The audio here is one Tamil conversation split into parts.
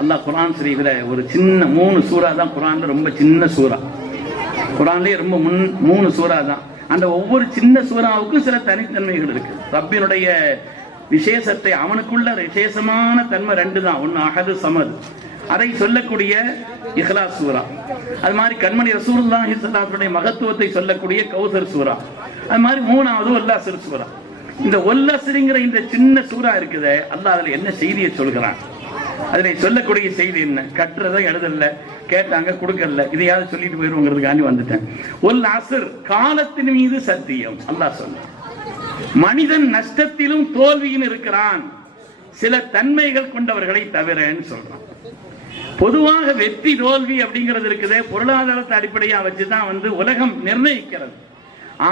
அல்லாஹ் குர்ஆன் ஷரீஃபில் ஒரு சின்ன 3 சூறா தான் குர்ஆன்ல, ரொம்ப சின்ன சூறா. குர்ஆன்லயே ரொம்ப 3 சூறா தான். அந்த ஒவ்வொரு சின்ன சூறாவுக்கும் சில தனித்தன்மைகள் இருக்கு. ரப்பினுடைய விசேஷத்தை, அவனுக்குள்ள விசேஷமான தன்மை 2 தான். ஒன்னு அஹது, சமது. அதை சொல்லக்கூடிய இஹ்லாஸ் சூரா. அது மாதிரி கண்மணி ரசூலுல்லாஹி ஸல்லல்லாஹு அலைஹி வஸல்லம் மகத்துவத்தை சொல்லக்கூடிய கௌசர் சூரா. அது மாதிரி 3வது வல் அஸ்ர் சூரா. இந்த வல் அஸ்ர்ங்கிற இந்த சின்ன சூரா இருக்குதே, அல்லாஹ் அதுல என்ன செய்தியை சொல்கிறான், அதுல சொல்லக்கூடிய செய்தி என்ன? கட்டுறதை எழுதல, கேட்டாங்க கொடுக்கல, இதையாவது சொல்லிட்டு போயிருவோங்கிறதுக்காண்டி வந்துட்டேன். வல் அஸ்ர், காலத்தின் மீது சத்தியம். அல்லாஹ் சொல்ல, மனிதன் நஷ்டத்திலும் தோல்வியும் இருக்கிறான் சில தன்மைகள் கொண்டவர்களை தவிரன்னு சொல்றான். பொதுவாக வெற்றி தோல்வி அப்படிங்கிறது இருக்குது, பொருளாதாரத்தை அடிப்படையா வச்சுதான் உலகம் நிர்ணயிக்கிறது.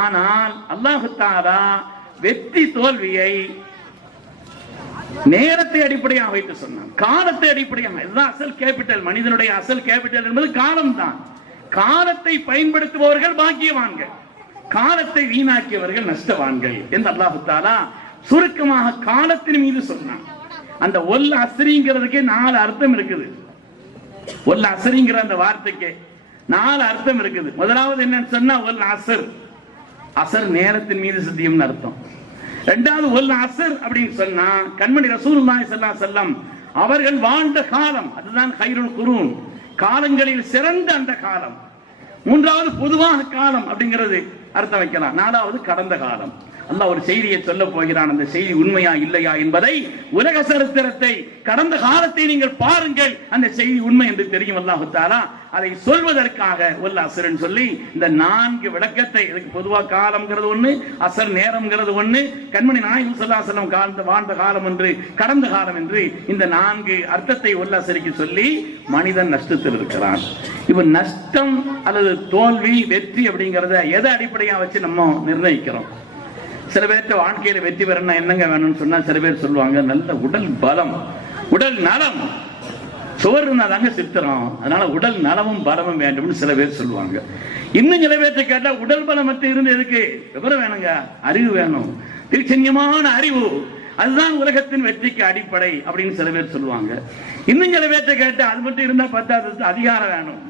ஆனால் அல்லாஹ் தஆலா வெற்றி தோல்வியை நேரத்தை அடிப்படையாக வைத்து சொன்னான், காலத்தை அடிப்படையாக. இதுதான் அசல் கேபிட்டல். மனிதனுடைய அசல் கேபிட்டல் என்பது காலம் தான். காலத்தை பயன்படுத்துபவர்கள் பாக்கியவான்கள், காலத்தை வீணாக்கியவர்கள் நஷ்டவான்கள் என்று அல்லாஹ் தஆலா சுருக்கமாக காலத்தின் மீது சொன்னான். அந்த ஒல் அஸ்ரிங்கிறதுக்கே 4 அர்த்தம் இருக்குது. ஒல் அஸ்ரிங்கிற அந்த வார்த்தைக்கு 4 அர்த்தம் இருக்குது. முதலாவது என்னன்னு சொன்னா ஒல் அஸ்ர், அசர் நேரத்தின் மீது சத்தியம்னு அர்த்தம். இரண்டாவது ஒல் அஸ்ர் அப்படின்னு சொன்னா கண்மணி ரசூலுல்லாஹி ஸல்லல்லாஹு அலைஹி வஸல்லம் அவர்கள் வாழ்ந்த காலம், அதுதான் கைருல் குரூன், காலங்களில் சிறந்த அந்த காலம். மூன்றாவது பொதுவாக காலம் அப்படிங்கிறது அர்த்தம் வைக்கலாம். 4வது கடந்த காலம். அல்லாஹ் ஒரு செய்தியை சொல்ல போகிறான். அந்த செய்தி உண்மையா இல்லையா என்பதை, உலக சரித்திரத்தை, கடந்த காலத்தை நீங்கள் பாருங்கள், அந்த செய்தி உண்மை என்று தெரியும். அல்லாஹ் தஆலா அதை சொல்வதற்காக வல் அஸ்ர்ன்னு சொல்லி இந்த 4 விளக்கத்தை, இதுக்கு பொதுவா காலம்ங்கிறது ஒண்ணு, அசர் நேரம்ங்கிறது ஒண்ணு, கண்மணி நாயகம் ஸல்லல்லாஹு அலைஹி வஸல்லம் வாழ்ந்த காலம் என்று, கடந்த காலம் என்று, இந்த 4 அர்த்தத்தை வல் அஸ்ருக்கு சொல்லி மனிதன் நஷ்டத்தில் இருக்கிறான். இப்ப நஷ்டம் அல்லது தோல்வி வெற்றி அப்படிங்கறத எதை அடிப்படையா வச்சு நம்ம நிர்ணயிக்கிறோம்? சில பேர்த்த வாழ்க்கையில வெற்றி பெறணும் என்னங்க வேணும்னு சொன்னா சில பேர் சொல்லுவாங்க நல்ல உடல் பலம், உடல் நலம். சுவர் இருந்தாதாங்க சித்திரம், அதனால உடல் நலமும் பலமும் வேண்டும்னு சில பேர் சொல்லுவாங்க. இன்னும் சில பேர்த்த கேட்டா உடல் பலம் மட்டும் இருந்து எதுக்கு, விவரம் வேணுங்க, அறிவு வேணும், திருச்சன்யமான அறிவு, அதுதான் உலகத்தின் வெற்றிக்கு அடிப்படை அப்படின்னு சில பேர் சொல்லுவாங்க. இன்னும் சில பேர்த்த கேட்டா அது மட்டும் இருந்தா பத்தாது, அதிகாரம் வேணும்,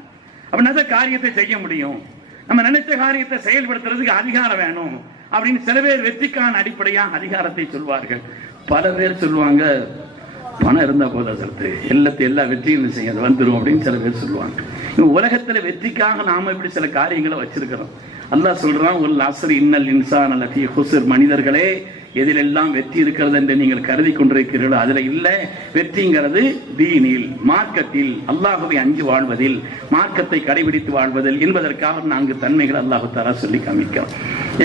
அப்படின்னா காரியத்தை செய்ய முடியும், நம்ம நினைச்ச காரியத்தை செயல்படுத்துறதுக்கு அதிகாரம் வேணும் அப்படின்னு சில பேர் வெற்றிக்கான அடிப்படையா அதிகாரத்தை சொல்வார்கள். பல பேர் சொல்லுவாங்க பணம் இருந்தா போதாது, எல்லா வெற்றியும் செய்ய வந்துடும் அப்படின்னு சில பேர் சொல்லுவாங்க. உலகத்துல வெற்றிக்காக நாம இப்படி சில காரியங்களை வச்சிருக்கிறோம். அல்லாஹ் சொல்றான் வல் அஸ்ர் இன்னல் இன்சான லஃபீ குஸ்ர், மனிதர்களே எதிலெல்லாம் வெற்றி இருக்கிறது என்று நீங்கள் கருதி கொண்டிருக்கிறீர்களோ அதுல இல்ல. வெற்றிங்கிறது தீனில், மார்க்கத்தில், அல்லாஹ்வை அஞ்சு வாழ்வதில், மார்க்கத்தை கடைபிடித்து வாழ்வதில் என்பதற்காக 4 தன்மைகள் அல்லாஹ் தஆலா சொல்லி காமிக்கிறான்.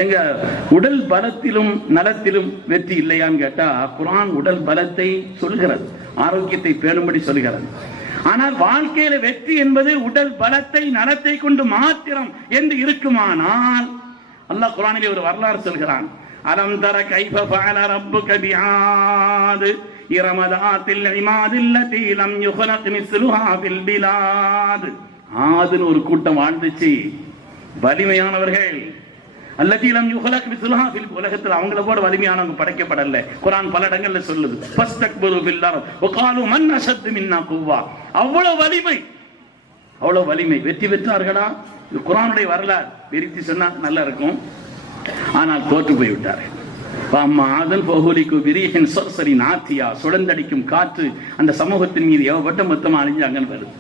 எங்க உடல் பலத்திலும் நலத்திலும் வெற்றி இல்லையான்னு கேட்டா குர்ஆன் உடல் பலத்தை சொல்கிறது, ஆரோக்கியத்தை பேணும்படி சொல்கிறது. ஆனால் வாழ்க்கையில வெற்றி என்பது உடல் பலத்தை நலத்தை கொண்டு மாத்திரம் என்று இருக்குமானால் அல்லாஹ் குர்ஆனிலே ஒரு வரலாறு சொல்கிறான். அலம் தர கைஃப ஃபஅல ரப்புக பிஆத் இரமதாத்தில் இமாதில்லதி லம் யுக்லக் மிஸ்லுஹா ஃபில் பிலாத். ஆதுன்னு ஒரு கூட்டம் வாழ்ந்துச்சு, வலிமையானவர்கள். அல்லதி லம் யுக்லக் மிஸ்லுஹா ஃபில், உலகத்தில் அவங்கள போல வலிமையானவங்க படைக்கப்படல. குர்ஆன் பல இடங்கள்ல சொல்லுது ஃபஸ்தக்பரு ஃபில் அர்த் வகாலு மன் அஷத்து மின்னா குவ்வா. அவ்வளவு வலிமை, அவ்வளவு வலிமை. வெற்றி பெற்றார்களா? இது குர்ஆனுடைய வரலாறு. விரித்து சொன்னா நல்லா இருக்கும், ஆனால் தோற்று போய்விட்டார்கள். சுழந்தடிக்கும் காற்று அந்த சமூகத்தின் மீது எவ்வளவு மொத்தமா அழிஞ்சாங்கன்னு வருது.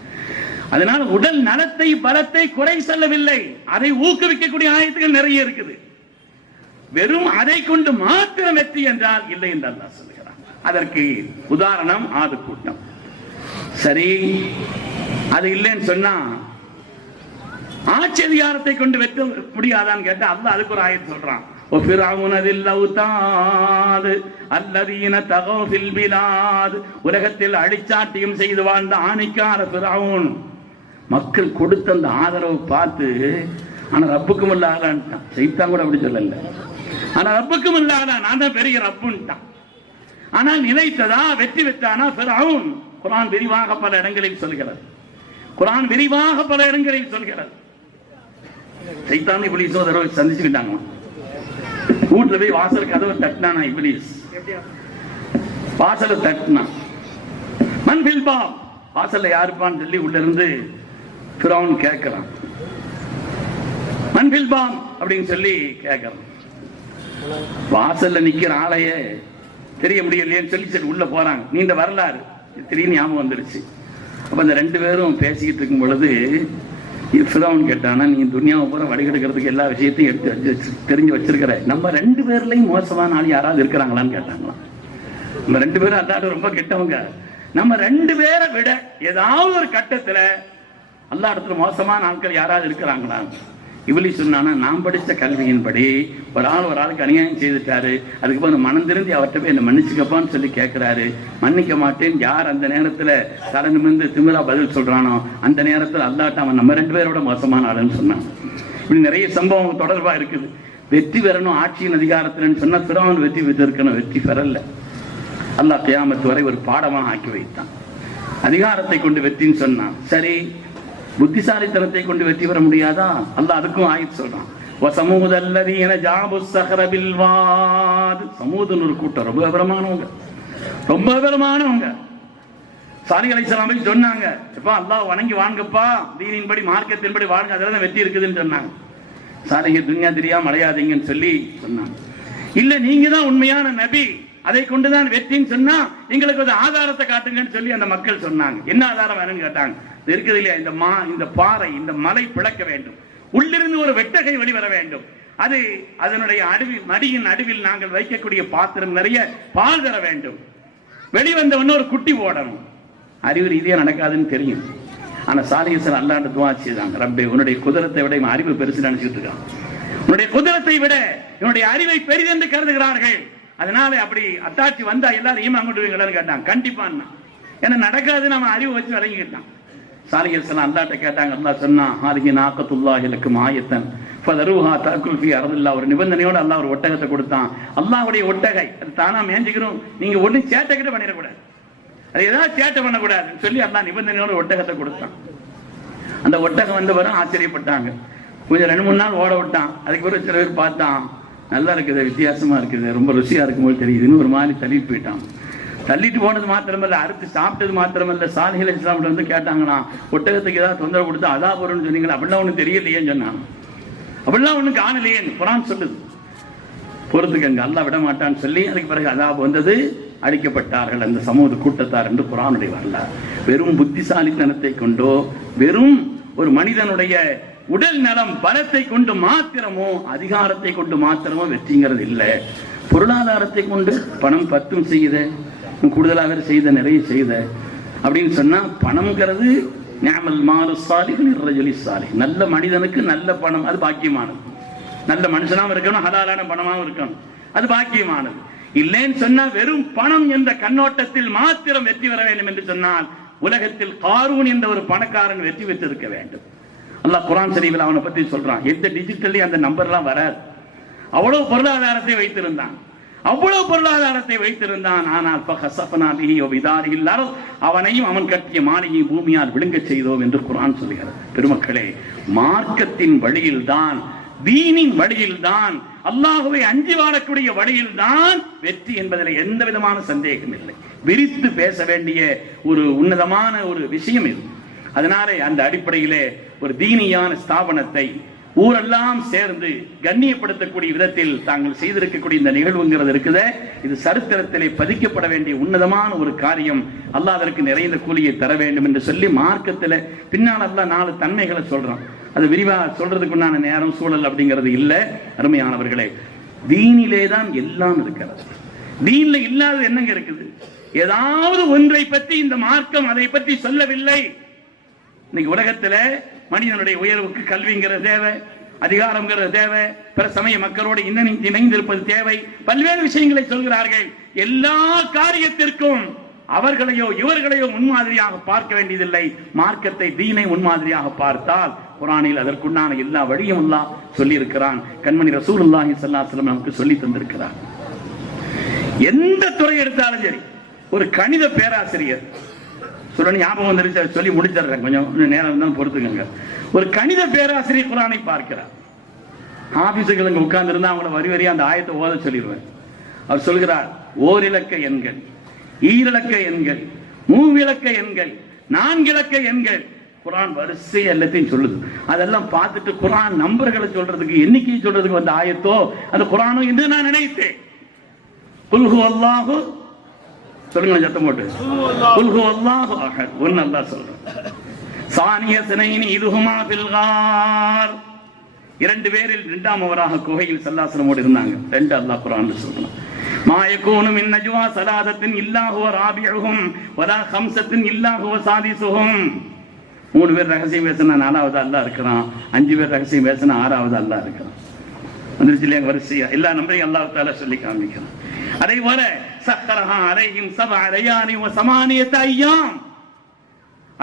அதனால உடல் நலத்தை பலத்தை குறை சொல்லவில்லை, அதை ஊக்குவிக்கக்கூடிய ஆயத்துகள் நிறைய இருக்குது. வெறும் அதை கொண்டு மாத்திரம் வெற்றி என்றால் இல்லை என்று அல்லாஹ் சொல்கிறான். அதற்கு உதாரணம் ஆது கூட்டம். சரி, அது இல்லைன்னு சொன்னா ஆட்சி அதிகாரத்தை கொண்டு வெற்ற முடியாதான்னு கேட்டா அல்லாஹ் அதுக்கு ஒரு ஆயத்து சொல்றான். உலகத்தில் அழிச்சாட்டியம் செய்து வாழ்ந்த ஆணிக்கார ஃபிரௌன் மக்கள் கொடுத்த அந்த ஆதரவை பார்த்து, ஆனா ரப்புக்கும் இல்லாதான் செய்தான் கூட அப்படி சொல்லல, ஆனா ரப்புக்கும் இல்லாதான் நான் தான் பெரிய ரப்புன்ட்டான். ஆனால் நினைத்ததா வெற்றி பெற்றானா ஃபிரௌன். குர்ஆன் விரிவாக பல இடங்களில் சொல்கிறது, குர்ஆன் விரிவாக பல இடங்களில் சொல்கிறது. சைத்தான் இப்லீஸ் ஒரு தடவை சந்திச்சுக்கிட்டாங்க. வீட்டுல போய் வாசல் கதவை தட்டினானா இப்லீஸ், வாசலை தட்டினா மன் ஃபில் பாப், வாசல்ல யாருப்பான்னு சொல்லி உள்ள இருந்து ஃபிரௌன் கேட்கிறான். மன்பில் பாம் அப்படின்னு சொல்லி கேட்கிறான். வாசல்ல நிக்கிற ஆளையே தெரிய முடியலையேன்னு சொல்லி சரி உள்ள போறாங்க. நீண்ட வரலாறு திடீர்னு ஞாபகம் வந்துருச்சு. அப்ப அந்த 2 பேரும் பேசிக்கிட்டு இருக்கும் பொழுது ஃபிரௌன் கேட்டானா, நீ துனியாவை பூரா வடிகெடுக்கிறதுக்கு எல்லா விஷயத்தையும் எடுத்து தெரிஞ்சு வச்சிருக்கிற, நம்ம 2 பேர்லயும் மோசமான ஆள் யாராவது இருக்கிறாங்களான்னு கேட்டாங்களாம். நம்ம 2 பேரும் அல்லாஹ் ரொம்ப கெட்டவங்க, நம்ம 2 பேரை விட ஏதாவது ஒரு கட்டத்துல அல்லாஹ் இடத்துல மோசமான ஆட்கள் யாராவது இருக்கிறாங்களா? இவளி சொன்னானா, நான் படித்த கல்வியின்படி ஒரு ஆளுக்கு அநியாயம் செய்துட்டாரு, அதுக்கப்புறம் மனம் திருந்தி அவர்கிட்ட போய் என்ன மன்னிச்சுக்கப்பான்னு சொல்லி கேட்கிறாரு. மன்னிக்க மாட்டேன் யார் அந்த நேரத்துல தலை நிமிர்ந்து திமிரா பதில் சொல்றானோ அந்த நேரத்தில் அல்லாட்ட அவன் நம்ம 2 பேரோட மோசமான ஆளுன்னு சொன்னான். இப்படி நிறைய சம்பவம் தொடர்பா இருக்குது. வெற்றி பெறணும் ஆட்சியின் அதிகாரத்துலன்னு சொன்னா ஃபிரௌன் வெற்றி பெற்றிருக்கணும், வெற்றி பெறல. அல்லாஹ் கியாமத் வரை ஒரு பாடமாக ஆக்கி வைத்தான். அதிகாரத்தை கொண்டு வெற்றின்னு சொன்னான். சரி, புத்திசாலித்தனத்தை கொண்டு வெற்றி பெற முடியாதா? அல்லாஹ் அதுக்கும் ஆயத் சொல்றான். வசமூதல்லதீன ஜாபு ஸஹர பில் வாத். சமூதுன்னு ஒரு கூட்டம் ரொம்ப விவரமானவங்க, ரொம்ப விவரமானவங்க. சாலிஹ் அலைஹிஸ்ஸலாம் சொன்னாங்க, எப்பா அல்லாஹ் வணங்கி வாங்கப்பா, தீனின்படி மார்க்கத்தின்படி வாழ்ங்க, அதெல்லாம் வெற்றி இருக்குதுன்னு சொன்னாங்க. சாலிஹ் துன்யா தெரியாம அலையாதீங்கன்னு சொல்லி சொன்னாங்க. இல்ல நீங்க தான் உண்மையான நபி, அதை கொண்டுதான் வெற்றின்னு சொன்னா எங்களுக்கு ஒரு ஆதாரத்தை காட்டுங்கன்னு சொல்லி அந்த மக்கள் சொன்னாங்க. என்ன ஆதாரம் வேணும்னு கேட்டாங்க. இருக்குது இல்லையா, இந்த பாறை, இந்த மலை பிளக்க வேண்டும், உள்ளிருந்து ஒரு வெட்டகை வெளிவர வேண்டும், அது அதனுடைய மடியின் நடுவில் நாங்கள் வைக்கக்கூடிய பாத்திரம் நிறைய பால் தர வேண்டும், வெளிவந்தவன ஒரு குட்டி போடணும். அறிவு ரீதியா நடக்காதுன்னு தெரியும். ஆனா சாலிஹ் அல்லாஹ்ட்ட துஆ செய்தாங்க, ரப்பே உன்னுடைய குதிரத்தை விட அறிவு பெருசு நினைச்சிட்டு இருக்கான், உன்னுடைய குதிரத்தை விட என்னுடைய அறிவை பெரிதென்று கருதுகிறார்கள், அதனால அப்படி அத்தாட்சி வந்தா எல்லாரும் ஈமான் கொண்டு வைங்களான்னு கேட்டாங்க. கண்டிப்பா ஏன்னா நடக்காது, நம்ம அறிவு வச்சு விளங்கிக்கிட்டான். சாலிஹ் அலைஹிஸ்ஸலாம் அல்லாஹ்ட்ட கேட்டாங்க. அல்லாஹ் சொன்னா, ஹாதிஹி நாகத்துல்லாஹி லக்கும் ஆயத்தன் ஃபதருஹா தஅக்குல் ஃபீ அர்தில்லாஹ். ஒரு நிபந்தனையோட அல்லாஹ் ஒரு ஒட்டகத்தை கொடுத்தான். அல்லாஹ்வுடைய ஒட்டகை அது தானா மேஞ்சிக்கிறோம், நீங்க ஒண்ணு சேட்டை கிட்ட பண்ணிடக்கூடாது, அது ஏதாவது சேட்டை பண்ணக்கூடாதுன்னு சொல்லி அல்லாஹ் நிபந்தனையோட ஒட்டகத்தை கொடுத்தான். அந்த ஒட்டகம் வந்தவரும் ஆச்சரியப்பட்டாங்க. கொஞ்சம் 2-3 நாள் ஓட விட்டான். அதுக்கு பிறகு சில பேர் பார்த்தான், நல்லா இருக்குது, வித்தியாசமா இருக்குது, ரொம்ப ருசியா இருக்கும்போது தெரியுதுன்னு ஒரு மாதிரி தள்ளிட்டு போயிட்டான். தள்ளிட்டு போனது மாத்திரமல்ல, அறுத்து சாப்பிட்டது மாத்திரமல்ல, சாலிஹ் அலைஹிஸ்ஸலாம் வந்து கேட்டாங்கன்னா, ஒட்டகத்துக்கு ஏதாவது தொந்தரவு கொடுத்து அதா போறோம்னு சொன்னீங்களா? அப்படிலாம் ஒண்ணு தெரியலையேன்னு சொன்னாங்க. அப்படிலாம் ஒண்ணு காணலையே குர்ஆன் சொல்லுது. பொறுத்துக்கங்க, அல்லாஹ் விட மாட்டான்னு சொல்லி அதுக்கு பிறகு அதாப் வந்தது, அழிக்கப்பட்டார்கள் அந்த சமூக கூட்டத்தார் என்று குர்ஆனுடைய வரலாறு. வெறும் புத்திசாலித்தனத்தை கொண்டோ, வெறும் ஒரு மனிதனுடைய உடல் நலம் பலத்தை கொண்டு மாத்திரமோ, அதிகாரத்தை கொண்டு மாத்திரமோ வெற்றிங்கிறது இல்லை. பொருளாதாரத்தை கொண்டு பணம் 10 செய்த, கூடுதலாக செய்த, நிறைய செய்த அப்படின்னு சொன்னா பணம்ங்கிறது நிஅமல் மாலு ஸாலிஹ் லிர்ரஜுலி ஸாலிஹ். நல்ல மனிதனுக்கு நல்ல பணம் அது பாக்கியமானது. நல்ல மனுஷனாவும் இருக்கணும், ஹலாலான பணமாவும் இருக்கணும், அது பாக்கியமானது. இல்லைன்னு சொன்னா வெறும் பணம் என்ற கண்ணோட்டத்தில் மாத்திரம் வெற்றி பெற வேண்டும் என்று சொன்னால் உலகத்தில் காரூன் என்ற ஒரு பணக்காரன் வெற்றி பெற்றிருக்க வேண்டும். அல்லாஹ் குர்ஆன் ஷரீஃபில் அவனை பத்தி சொல்றான். எந்த டிஜிட்டலி அந்த நம்பர்லாம் வராது. அவ்வளவு பொருளாதாரத்தை வைத்திருந்தான், அவ்வளவு பொருளாதாரத்தை வைத்திருந்தான். ஆனால் அவனையும் அவன் கட்டிய மாளிகை பூமியால் விழுங்க செய்தோம் என்று குர்ஆன் சொல்கிறது. பெருமக்களே, மார்க்கத்தின் வழியில் தான், தீனின் வழியில் தான், அல்லாஹ்வை அஞ்சி வாழக்கூடிய வழியில் தான் வெற்றி என்பதில் எந்த விதமான சந்தேகம் இல்லை. விரித்து பேச வேண்டிய ஒரு உன்னதமான ஒரு விஷயம் இது. அதனாலே அந்த அடிப்படையிலே ஒரு தீனியான ஸ்தாபனத்தை ஊரெல்லாம் சேர்ந்து கண்ணியப்படுத்தக்கூடிய விதத்தில் தாங்கள் செய்திருக்கக்கூடிய இந்த நிகழ்வுங்கிறது இருக்குதே, இது சரித்திரத்திலே பதிக்கப்பட வேண்டிய உன்னதமான ஒரு காரியம். அல்லாஹ் அதற்கு நிறைந்த கூலியை தர வேண்டும் என்று சொல்லி மார்க்கத்தில் பின்னால் அல்லாஹ் 4 தன்மைகளை சொல்றான். அது விரிவா சொல்றதுக்கு உண்டான நேரம் சூழல் அப்படிங்கிறது இல்லை. அருமையானவர்களே, தீனிலே தான் எல்லாம் இருக்கிறது. தீன்ல இல்லாத என்னங்க இருக்குது? ஏதாவது ஒன்றை பற்றி இந்த மார்க்கம் அதை பற்றி சொல்லவில்லை. இன்னைக்கு உலகத்துல மனிதனுடைய உயர்வுக்கு கல்விங்கிற தேவை, அதிகாரம்ங்கிற தேவை, பிற சமய மக்களோடு இணைந்திருப்பது தேவை, பல்வேறு விஷயங்களை சொல்கிறார்கள். எல்லா காரியத்திற்கும் அவர்களையோ இவர்களையோ முன்மாதிரியாக பார்க்க வேண்டியதில்லை. மார்க்கத்தை, தீனை முன்மாதிரியாக பார்த்தால் குர்ஆனில் அதற்குண்டான எல்லா வழியும் அல்லாஹ் சொல்லி இருக்கிறான். கண்மணி ரசூலுல்லாஹி ஸல்லல்லாஹு அலைஹி வஸல்லம் நமக்கு சொல்லி தந்திருக்கிறார். எந்த துறை எடுத்தாலும் சரி, ஒரு கணித பேராசிரியர் சொல்லணும், ஞாபகம் வந்துருச்சு, சொல்லி முடிச்சிடுறேன், கொஞ்சம் நேரம் இருந்தாலும் பொறுத்துக்கங்க. ஒரு கணித பேராசிரியர் குர்ஆனை பார்க்கிறார். ஆபீஸுக்கு உட்கார்ந்து இருந்தா அவங்கள வரி வரியா அந்த ஆயத்தை ஓத சொல்லிடுவேன். அவர் சொல்கிறார், ஓரிலக்க எண்கள், ஈரிலக்க எண்கள், மூவிலக்க எண்கள், 4 இலக்க எண்கள் குர்ஆன் வரிசை எல்லாத்தையும் சொல்லுது. அதெல்லாம் பார்த்துட்டு குர்ஆன் நம்பர்களை சொல்றதுக்கு எண்ணிக்கை சொல்றதுக்கு வந்த ஆயத்தோ அந்த குர்ஆனோ என்று நான் நினைத்தேன். குல் ஹுவல்லாஹு சொல்லுங்க சத்தம் போட்டு. குல் ஹுவல்லாஹு அஹத் ஒன்னு அல்லாஹ் சொல்றான். சானிய ஸனைனி இதுஹுமா ஃபில் கார் 2 பேரில் 2ஆமவராக குகையில் ஸல்லல்லாஹு இருந்தாங்க. 2 அல்லாஹ் குர்ஆன்ல சொல்றான். மா யகூனு மின் நஜ்வா ஸலாதத்தின் இல்லா ஹுவ ராபிஉஹும் வலா ஹம்ஸத்தின் இல்லா ஹுவ சாதிஸுஹும் 3 பேர் ரகசியம் பேசினா 4வது அல்லாஹ் இருக்கிறான். 5 பேர் ரகசியம் பேசினா 6வது அல்லாஹ் இருக்கிறான். வந்துருச்சு இல்லையா வரிசையா எல்லா நம்பரையும் அல்லாஹ் தஆலா சொல்லி காமிக்கிறான். அதே போல சக்கரஹா அலைஹிம் சபஅ லயாலி வ ஸமானியத அய்யாம்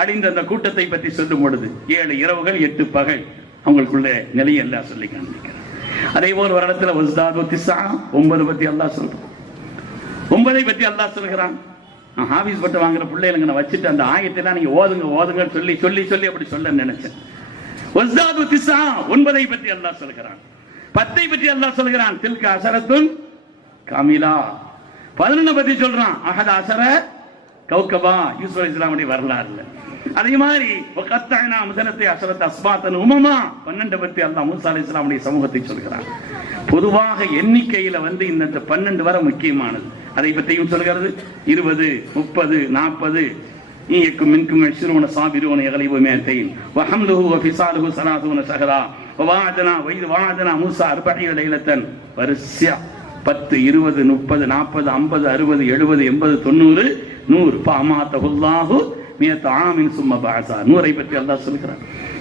அடிந்த அந்த கூட்டத்தை பற்றி சொல்லும் பொழுது 7 இரவுகள் 8 பகல் அவங்களுக்குள்ள நிலையை எல்லாம் சொல்லி காமிக்கிறான். அதே போல ஒரு இடத்துல வஸ்தாது திஸ்ஆ 9 பத்தி அல்லாஹ் சொல்றான். 9 பத்தி அல்லாஹ் சொல்கிறான். ஹாஃபிஸ் பட்டு வாங்குற பிள்ளைங்க நான் வச்சுட்டு அந்த ஆயத்தெல்லாம் நீங்க ஓதுங்கன்னு சொல்லி சொல்லி சொல்லி அப்படி சொல்ல நினைச்சேன். வஸ்தாது திஸ்ஆ 9 பத்தி அல்லாஹ் சொல்கிறான். 10 பத்தி அல்லாஹ் சொல்கிறான். தில்க அஸரத்துன் காமிலா 11 பத்தி சொல்றான். அஹத அஸர கௌகபா யூசுப் அலைஹிஸ்ஸலாமுடைய வரலாறுல. அதே மாதிரி வகத்தனா முதனத்தை அஸரத் அஸ்பாத்தன் உமமா 12 பத்தி அல்லாஹ் மூசா அலைஹிஸ்ஸலாமுடைய சமூகத்தை சொல்கிறான். பொதுவாக எண்ணிக்கையில இந்த 12 வரை முக்கியமானது. அதை பற்றியும் சொல்கிறது. 20, 30, 40 ஈயக்கும் மின்கும் 20 சாபிரூன யகலிபு மியத்தைன் வஹம்லுஹு வஃபிசாலுஹு 30 ஷஹரா வவாஅதனா மூசா 40 லைலத்தன் வரிசையா 10, 20, 30, 40, 50, 60, 70, 80, 90, 100 ஃபஅமாத்தஹுல்லாஹு மியத ஆமின் சும்ம பஅஸா 100ஐ பற்றி அல்லாஹ் சொல்கிறான்.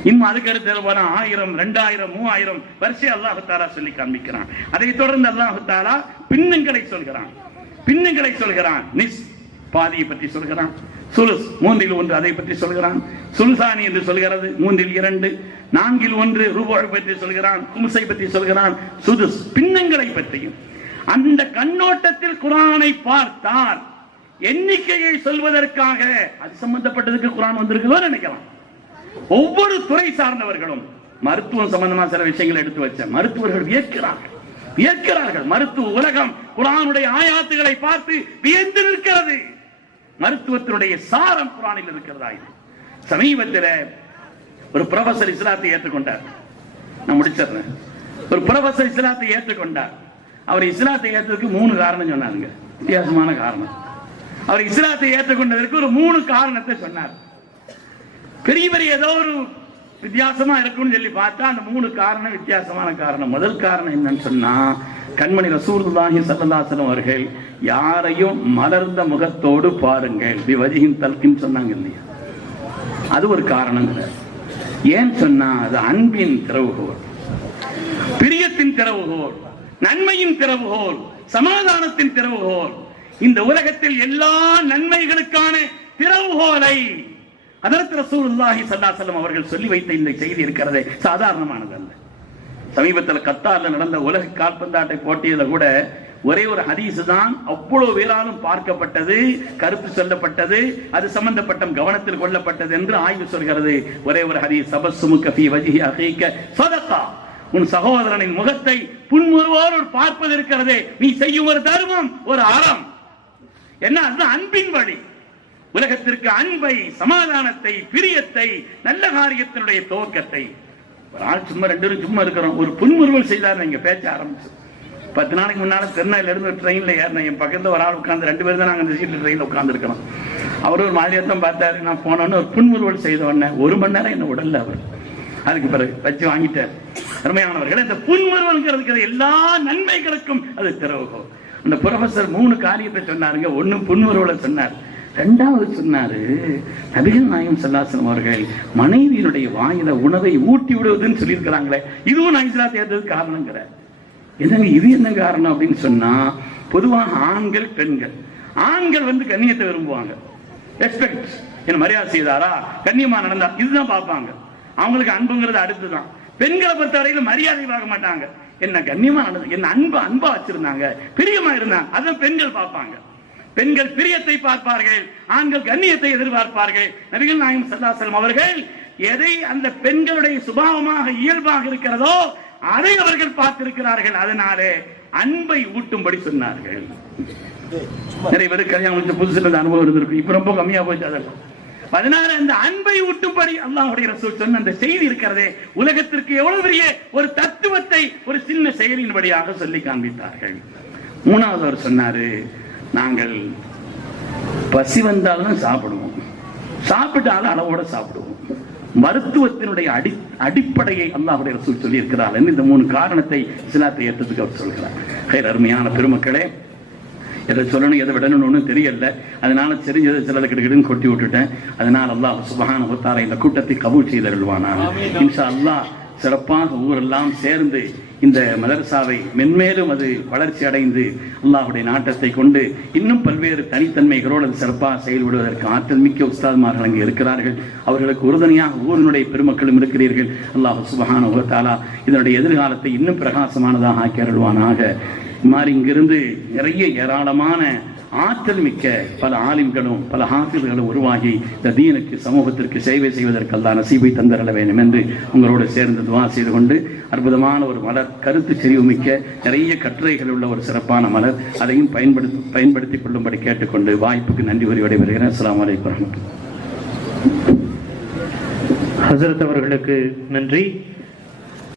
இன்னும் அதுக்கு அடுத்து 1000, 2000, 3000 வரிசை அல்லாஹ் தஆலா சொல்லி காண்பிக்கிறான். அதை தொடர்ந்து அல்லாஹ் தஆலா பின்னங்களை சொல்கிறான். நிஸ் பாதியை பற்றி சொல்கிறான். சுலுஸ் 3/1 அதை பற்றி சொல்கிறான். சுல்சானி என்று சொல்கிறது 3/2. 4/1 ரூபுவை பற்றி சொல்கிறான். கும்ஸை பற்றி சொல்கிறான். சுதுஸ் பின்னங்களை பற்றியும் அந்த கண்ணோட்டத்தில் குர்ஆனை பார்த்தால் எண்ணிக்கையை சொல்வதற்காக அது சம்பந்தப்பட்டதுக்கு குர்ஆன் வந்திருக்குதோ நினைக்கலாம். ஒவ்வொரு துறை சார்ந்தவர்களும் மருத்துவம் சம்பந்தமா சில விஷயங்களை எடுத்து வச்ச மருத்துவர்கள் வியக்கிறார்கள். மருத்துவ உலகம் குர்ஆனுடைய ஆயாத்துகளை பார்த்து வியந்து நிற்கிறது. மருத்துவத்தினுடைய சாரம் குர்ஆனில் இருக்கிறதா? சமீபத்தில் ஒரு ப்ரொஃபசர் இஸ்லாத்தை ஏற்றுக்கொண்டார். நான் முடிச்சிடுறேன். ஒரு ப்ரொஃபசர் இஸ்லாத்தை ஏற்றுக்கொண்டார். அவர் இஸ்லாத்தை ஏற்றதுக்கு 3 காரணம் சொன்னாருங்க. வித்தியாசமான காரணம். அவர் இஸ்லாத்தை ஏற்றுக்கொண்டதற்கு ஒரு 3 காரணத்தை சொன்னார். பெரிய ஏதோ ஒரு வித்தியாசமா இருக்கும்னு சொல்லி பார்த்தா அந்த 3 காரணம் வித்தியாசமான காரணம். முதல் காரணம் என்னன்னு சொன்னா, கண்மணி ரசூலுல்லாஹி ஸல்லல்லாஹு அலைஹி வஸல்லம் அவர்கள் யாரையும் மலர்ந்த முகத்தோடு பாருங்கள் பிவஜிஹின் தல்கின் சொன்னாங்க இல்லையா? அது ஒரு காரணம். ஏன் சொன்னா அது அன்பின் திறவுகோல், பிரியத்தின் திறவுகோல், நன்மையின் திறவுகோல், சமாதானத்தின் திறவுகோல். இந்த உலகத்தில் எல்லா நன்மைகளுக்கான திறவுகோலை ஹஜ்ரத் ரசூலுல்லாஹி ஸல்லல்லாஹு அலைஹி வஸல்லம் அவர்கள் சொல்லி வைத்த இந்த செய்தி இருக்கிறதே சாதாரணமானது அல்ல. சமீபத்தில் கத்தார்ல நடந்த உலக கால்பந்தாட்ட போட்டியில கூட ஒரே ஒரு ஹதீஸ் தான் அவ்வளவு பேராலும் பார்க்கப்பட்டது, கருத்து சொல்லப்பட்டது, அது சம்பந்தப்பட்ட கவனத்தில் கொள்ளப்பட்டது என்று ஆய்வு சொல்கிறது. ஒரே ஒரு ஹதீஸ், தபஸ்ஸுமுக ஃபீ வஜ்ஹி அகீக ஸதகா, உன் சகோதரனின் முகத்தை புன்முறுவோடு பார்ப்பது இருக்கிறதே நீ செய்யும் ஒரு தர்மம், ஒரு அறம். என்ன? அதுதான் அன்பின் வழி. உலகத்திற்கு அன்பை, சமாதானத்தை, பிரியத்தை, நல்ல காரியத்தினுடைய துவக்கத்தை. ஒரு ஆள் சும்மா 2 பேரும் சும்மா இருக்கிறோம், ஒரு புன்முறுவல் செய்தார். நீங்க பேச்ச ஆரம்பிச்சு 10 நாளைக்கு முன்னால திருநெல்வேலியில இருந்து ஒரு ட்ரெயின்ல ஏறினேன். என் பக்கத்துல ஒரு ஆள் உட்கார்ந்து 2 பேர் தான் நாங்க அந்த சீட்ல ட்ரெயின்ல உட்கார்ந்து இருக்கணும். அவரு ஒரு மாதிரியாத்தான் பார்த்தாரு. நான் போனோன்னு ஒரு புன்முறுவல் செய்த உடனே 1 மணி நேரம் என்ன உடல்ல அவர். அதுக்கு பிறகு வச்சு வாங்கிட்டார். அருமையானவர்கள், இந்த புன்முறுவல்ங்கிறதுக்கு எல்லா நன்மைகளுக்கும் அது திறவுகோல். அந்த ப்ரொஃபசர் 3 காரியத்தை சொன்னாருங்க. 1 புன்முறுவலை சொன்னார். 2வது சொன்னாரு, நபிகள் நாயகம் ஸல்லல்லாஹு அலைஹி வஸல்லம் அவர்கள் மனைவியினுடைய வாயில உணவை ஊட்டி விடுவதுன்னு சொல்லியிருக்கிறாங்களே, இதுவும் நான் இஸ்லாத்தை ஏற்றதுக்கு காரணங்கிற. என்னங்க இது என்ன காரணம் அப்படின்னு சொன்னா, பொதுவாக ஆண்கள் பெண்கள், ஆண்கள் கண்ணியத்தை விரும்புவாங்க, ரெஸ்பெக்ட், என்ன மரியாதை செய்தாரா, கண்ணியமா நடந்தா, இதுதான் பார்ப்பாங்க. அவங்களுக்கு அன்புங்கிறது அடுத்துதான். பெண்களை பொறுத்தவரையில மரியாதை பார்க்க மாட்டாங்க. என்ன கண்ணியமா நடந்தது, என்ன அன்பா வச்சிருந்தாங்க, பிரியமா இருந்தாங்க, அதான் பெண்கள் பார்ப்பாங்க. பெண்கள் பிரியத்தை பார்ப்பார்கள், ஆண்கள் கண்ணியத்தை எதிர்பார்ப்பார்கள். நபிகள் நாயகம் ஸல்லல்லாஹு அலைஹி வஸல்லம் அவர்கள் எதை அந்த பெண்களுடைய சுபாவமாக இயல்பாக இருக்கிறதோ அதை அவர்கள் பார்த்திருக்கிறார்கள். அதனாலே அன்பை ஊட்டும்படி சொன்னார்கள். நிறைய பேர் கல்யாணம் முடிச்ச புதுசுல அனுபவம் இருந்திருக்கு. இப்ப ரொம்ப கம்மியா போயிட்டு அதெல்லாம். அதனால அந்த அன்பை ஊட்டும்படி அல்லாஹ்வுடைய ரசூல் சொன்ன அந்த செய்தி இருக்கிறதே, உலகத்திற்கு எவ்வளவு பெரிய ஒரு தத்துவத்தை ஒரு சின்ன செயலின்படியாக சொல்லி காண்பித்தார்கள். மூணாவது அவர் சொன்னாரு, நாங்கள் பசி வந்தாலும் சாப்பிடுவோம், சாப்பிட்டாலும் அளவோட சாப்பிடுவோம். மருத்துவத்தினுடைய அடிப்படையை அல்லாஹ்வுடைய ரசூல் சொல்லி இருக்கிறார். இந்த 3 காரணத்தை இஸ்லாத்தை ஏற்றதுக்கு அவர் சொல்கிறார். அருமையான பெருமக்களே, எதை சொல்லணும் எதை விடணும்னு தெரியல, அதனால தெரிஞ்சதை சிலது கிடுன்னு கொட்டி விட்டுட்டேன். அதனால அல்லாஹ் சுப்ஹானஹு வ தஆலா இந்த கூட்டத்தை கபூல் செய்தருள்வானாக. இன்ஷா அல்லாஹ் சிறப்பாக ஊரெல்லாம் சேர்ந்து இந்த மதரசாவை மென்மேலும் அது வளர்ச்சி அடைந்து அல்லாஹ்வுடைய நாட்டத்தை கொண்டு இன்னும் பல்வேறு தனித்தன்மைகளோடு அது சிறப்பாக செயல்படுவதற்கு ஆற்றல் மிக்க உஸ்தாத்மார்கள் அங்கே இருக்கிறார்கள். அவர்களுக்கு உறுதுணையாக ஊரினுடைய பெருமக்களும் இருக்கிறீர்கள். அல்லாஹ் சுப்ஹானஹு வ தஆலா இதனுடைய எதிர்காலத்தை இன்னும் பிரகாசமானதாக ஆக்கி அருள்வானாக. மாதிரி இங்கிருந்து நிறைய ஏராளமான ஆற்றல் மிக்க பல ஆலிம்களும் பல ஹாஃபில்களும் உருவாகி இந்த தீனுக்கு சமூகத்திற்கு சேவை செய்வதற்கு அல்லாஹ் நசீபை தந்தரல வேண்டும் என்று உங்களோடு சேர்ந்து துவா செய்து கொண்டு, அற்புதமான ஒரு மலர், கருத்து செறிவுமிக்க நிறைய கட்டுரைகள் உள்ள ஒரு சிறப்பான மலர், அதையும் பயன்படுத்திக் கொள்ளும்படி கேட்டுக்கொண்டு வாய்ப்புக்கு நன்றி கூறி விடைபெறுகிறேன். அஸ்ஸலாமு அலைக்கும். ஹஸரத் அவர்களுக்கு நன்றி.